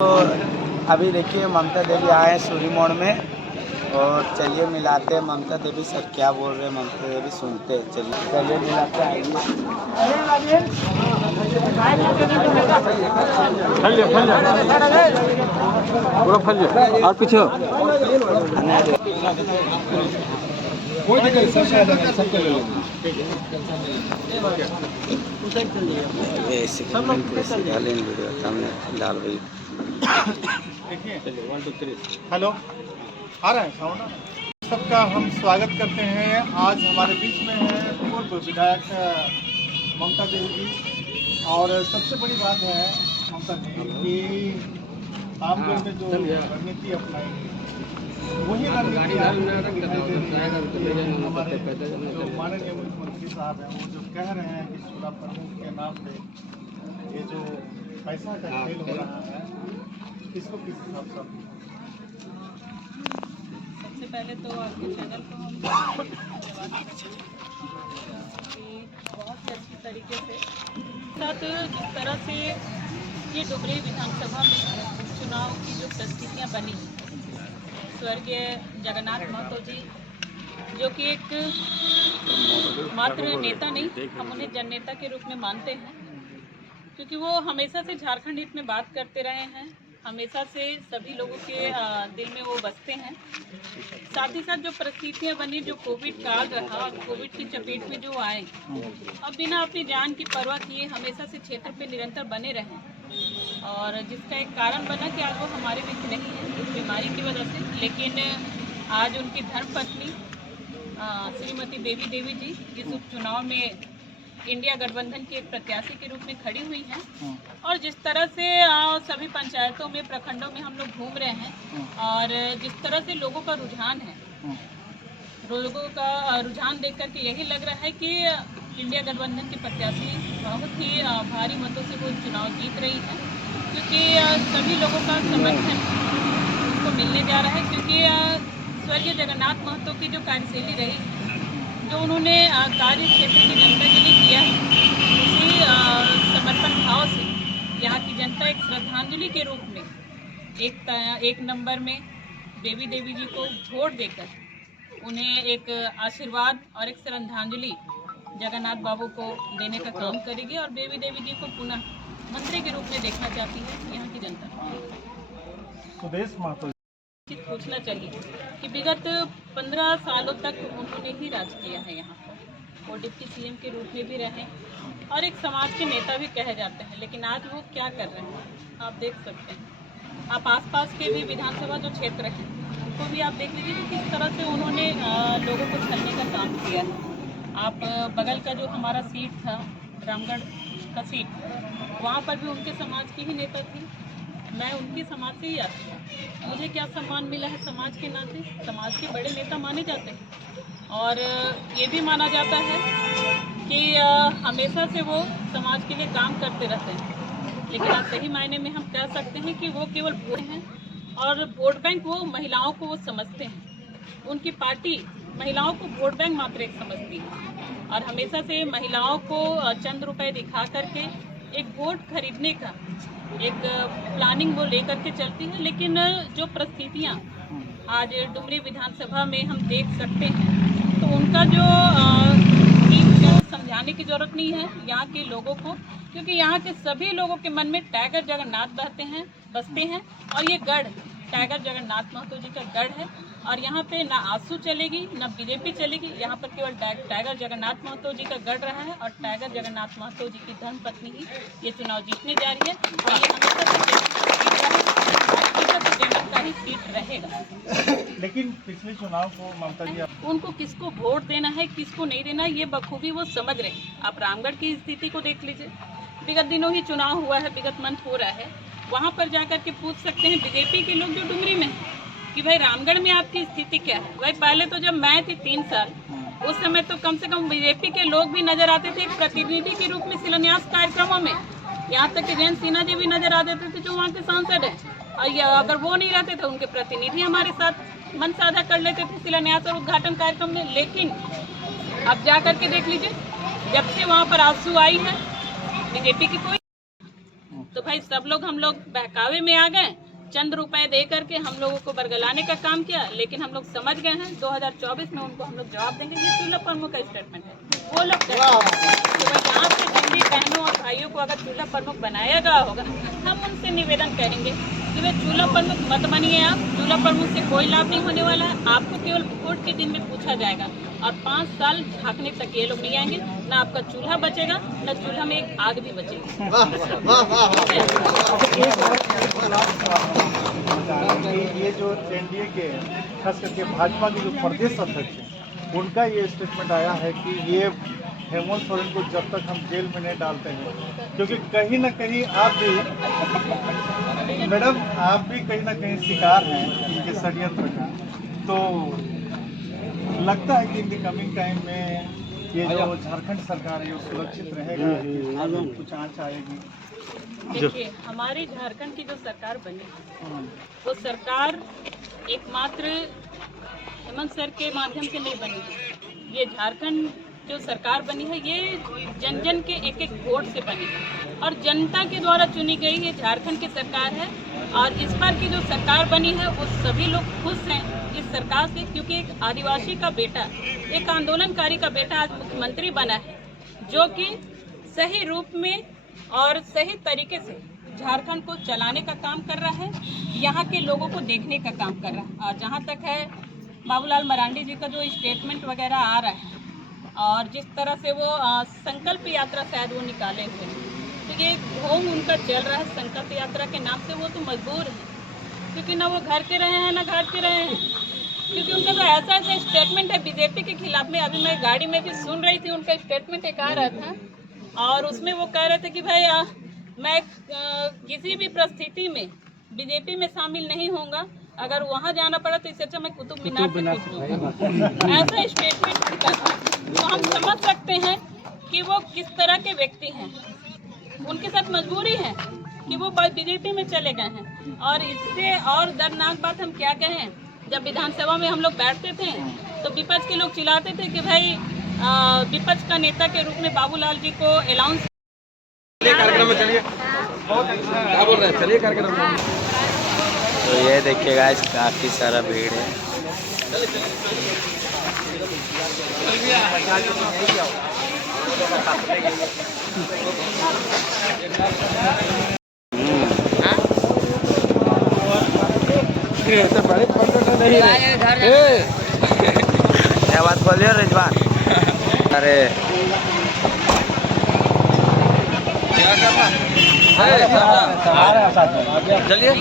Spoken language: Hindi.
तो अभी देखिए ममता देवी आए हैं सूरी मोड़ में, और चलिए मिलाते हैं ममता देवी सर क्या बोल रहे हैं। ममता देवी सुनते हैं, चलिए मिलाते हैं। और पीछे कोई दिक्कत सबके ले वीडियो सामने डाल रही। हेलो, आ रहा है साउंड? सबका हम स्वागत करते हैं। आज हमारे बीच में है पूर्व विधायक ममता देवी जी। और सबसे बड़ी बात है ममता जी कि रामगढ़ में जो रणनीति अपनाई वही रणनीति हमारे जो माननीय मुख्यमंत्री साहब हैं वो जो कह रहे हैं कि चुनाव प्रमुख के नाम पे ये जो पैसा का खेल हो रहा है, इसको किस हिसाब से? सबसे पहले तो आपके चैनल को हम बहुत ही अच्छी तरीके से साथ जिस तरह से ये डुमरी विधानसभा में चुनाव की जो परिस्थितियाँ बनी, स्वर्गीय जगन्नाथ महतो जी जो कि एक मात्र नेता नहीं, हम उन्हें जननेता के रूप में मानते हैं, क्योंकि वो हमेशा से झारखंड हित में बात करते रहे हैं, हमेशा से सभी लोगों के दिल में वो बसते हैं। साथ ही साथ जो परिस्थितियां बनी, जो कोविड काल रहा और कोविड की चपेट में जो आए, अब बिना अपनी जान की परवाह किए हमेशा से क्षेत्र पे निरंतर बने रहे, और जिसका एक कारण बना कि आज वो हमारे बीच नहीं है इस बीमारी की वजह से। लेकिन आज उनकी धर्मपत्नी श्रीमती बेबी देवी जी इस उपचुनाव में इंडिया गठबंधन के एक प्रत्याशी के रूप में खड़ी हुई हैं, और जिस तरह से सभी पंचायतों में, प्रखंडों में हम लोग घूम रहे हैं, और जिस तरह से लोगों का रुझान है, लोगों का रुझान देख करके यही लग रहा है कि इंडिया गठबंधन के प्रत्याशी बहुत ही भारी मतों से वो चुनाव जीत रही है, क्योंकि सभी लोगों का समर्थन उसको मिलने जा रहा है। क्योंकि स्वर्गीय जगन्नाथ महतो की जो कार्यशैली रही, जो उन्होंने कार्य क्षेत्र की जनता के लिए किया है, उसी समर्पण भाव से यहाँ की जनता एक श्रद्धांजलि के रूप में एक नंबर में बेबी देवी जी को वोट देकर उन्हें एक आशीर्वाद और एक श्रद्धांजलि जगन्नाथ बाबू को देने का काम करेगी, और बेबी देवी जी को पुनः मंत्री के रूप में देखना चाहती है यहाँ की जनता। सुदेश महतो पूछना चाहिए कि विगत 15 सालों तक उन्होंने ही राज किया है यहाँ पर, और डिप्टी सीएम के रूप में भी रहे और एक समाज के नेता भी कहे जाते हैं। लेकिन आज वो क्या कर रहे हैं आप देख सकते हैं। आप आसपास के भी विधानसभा जो क्षेत्र हैं उनको भी आप देख लीजिए कि किस तरह से उन्होंने लोगों को छलने का काम किया है। आप बगल का जो हमारा सीट था, रामगढ़ का सीट, वहाँ पर भी उनके समाज की ही नेता थी, मैं उनकी समाज से ही आती हूँ। मुझे क्या सम्मान मिला है समाज के नाते, समाज के बड़े नेता माने जाते हैं, और ये भी माना जाता है कि हमेशा से वो समाज के लिए काम करते रहते हैं। लेकिन आज सही मायने में हम कह सकते हैं कि वो केवल वोट हैं, और वोट बैंक वो महिलाओं को वो समझते हैं। उनकी पार्टी महिलाओं को वोट बैंक मात्र एक समझती है, और हमेशा से महिलाओं को चंद रुपए दिखा करके एक वोट खरीदने का एक प्लानिंग वो लेकर के चलती है। लेकिन जो परिस्थितियाँ आज डुमरी विधानसभा में हम देख सकते हैं, तो उनका जो समझाने की जरूरत नहीं है यहाँ के लोगों को, क्योंकि यहाँ के सभी लोगों के मन में टाइगर जगन्नाथ बसते हैं, और ये गढ़ टाइगर जगन्नाथ महतो जी का गढ़ है। और यहाँ पे ना आंसू चलेगी ना बीजेपी चलेगी, यहाँ पर केवल टाइगर जगन्नाथ महतो जी का गढ़ रहा है, और टाइगर जगन्नाथ महतो जी की धर्मपत्नी ही ये चुनाव जीतने जा रही है, और ये हमेशा का ही सीट रहेगा। लेकिन पिछले चुनाव को ममता जी उनको किसको वोट देना है, किसको नहीं देना है, ये बखूबी वो समझ रहे हैं। आप रामगढ़ की स्थिति को देख लीजिए, विगत दिनों ही चुनाव हुआ है, विगत मंथ हो रहा है, वहाँ पर जाकर के पूछ सकते हैं बीजेपी के लोग जो डुमरी में हैं कि भाई रामगढ़ में आपकी स्थिति क्या है। भाई पहले तो जब मैं थी 3 साल, उस समय तो कम से कम बीजेपी के लोग भी नजर आते थे एक प्रतिनिधि के रूप में शिलान्यास कार्यक्रमों में, यहाँ तक कि जयंत सिन्हा जी भी नजर आते थे जो वहाँ के सांसद हैं, और अगर वो नहीं रहते थे उनके प्रतिनिधि हमारे साथ मन साझा कर लेते थे शिलान्यास और उद्घाटन कार्यक्रम में। लेकिन अब जा करके देख लीजिए, जब से वहाँ पर आंसू आई है बीजेपी की कोई, तो भाई सब लोग हम लोग बहकावे में आ गए, चंद रुपए दे करके हम लोगों को बरगलाने का काम किया। लेकिन हम लोग समझ गए हैं 2024 में उनको हम लोग जवाब देंगे। ये चूल्हा प्रमुख का स्टेटमेंट है। वो लोग कहते हैं कि भाई यहाँ से जिंदगी बहनों और भाइयों को अगर चूल्हा प्रमुख बनाया गया होगा, हम उनसे निवेदन करेंगे कि भाई चूल्हा प्रमुख मत बनिए आप। चूल्हा प्रमुख से कोई लाभ नहीं होने वाला है। आपको केवल वोट के दिन में पूछा जाएगा और 5 साल झाँकने तक ये लोग नहीं आएंगे। ना आपका चूल्हा बचेगा, ना चूल्हा में एक आग भी बचेगी। ये जो एनडीए के खास करके भाजपा के जो प्रदेश अध्यक्ष हैं, उनका ये स्टेटमेंट आया है कि ये हेमंत सोरेन को जब तक हम जेल में नहीं डालते हैं, क्योंकि कहीं ना कहीं आप भी मैडम, आप भी कहीं ना कहीं शिकार हैं इनके षड्यंत्र का। तो लगता है कि इन द कमिंग टाइम में ये जो झारखंड सरकार है वो सुरक्षित रहेगा, कुछ आंच आएगी? देखिए, हमारी झारखंड की जो सरकार बनी वो सरकार एकमात्र हेमंत सर के माध्यम से नहीं बनी है। ये झारखंड जो सरकार बनी है ये जन जन के एक एक वोट से बनी है और जनता के द्वारा चुनी गई ये झारखंड की सरकार है। और इस बार की जो सरकार बनी है वो सभी लोग खुश हैं इस सरकार से, क्योंकि एक आदिवासी का बेटा, एक आंदोलनकारी का बेटा आज मुख्यमंत्री बना है, जो कि सही रूप में और सही तरीके से झारखंड को चलाने का काम कर रहा है, यहाँ के लोगों को देखने का काम कर रहा है। और जहाँ तक है बाबूलाल मरांडी जी का जो स्टेटमेंट वगैरह आ रहा है और जिस तरह से वो संकल्प यात्रा शायद वो निकाले हुए, तो ये घूम उनका चल रहा है संकल्प यात्रा के नाम से। वो तो मजबूर है, क्योंकि ना वो घर के रहे हैं ना घाट के रहे हैं, क्योंकि उनका तो ऐसा ऐसा स्टेटमेंट है बीजेपी के खिलाफ में। अभी मैं गाड़ी में भी सुन रही थी, उनका स्टेटमेंट एक आ रहा था और उसमें वो कह रहे थे कि भाई मैं किसी भी परिस्थिति में बीजेपी में शामिल नहीं होऊंगा, अगर वहाँ जाना पड़ा तो इससे अच्छा मैं कुतुब मीनार से पूछ लूँगा। ऐसा स्टेटमेंट उनका था। तो हम समझ सकते हैं कि वो किस तरह के व्यक्ति हैं। उनके साथ मजबूरी है कि वो बीजेपी में चले गए हैं। और इससे और दर्दनाक बात हम क्या कहें, जब विधानसभा में हम लोग बैठते थे तो विपक्ष के लोग चिल्लाते थे कि भाई विपक्ष का नेता के रूप में बाबूलाल जी को अलाउंस। कार्यक्रम में चलिए, क्या बोल रहे हैं, चलिए कार्यक्रम में। तो ये देखिए गाइस, काफ़ी सारा भीड़ है। क्या बात बोलिए रिजवान? अरे क्या करना? चलिए।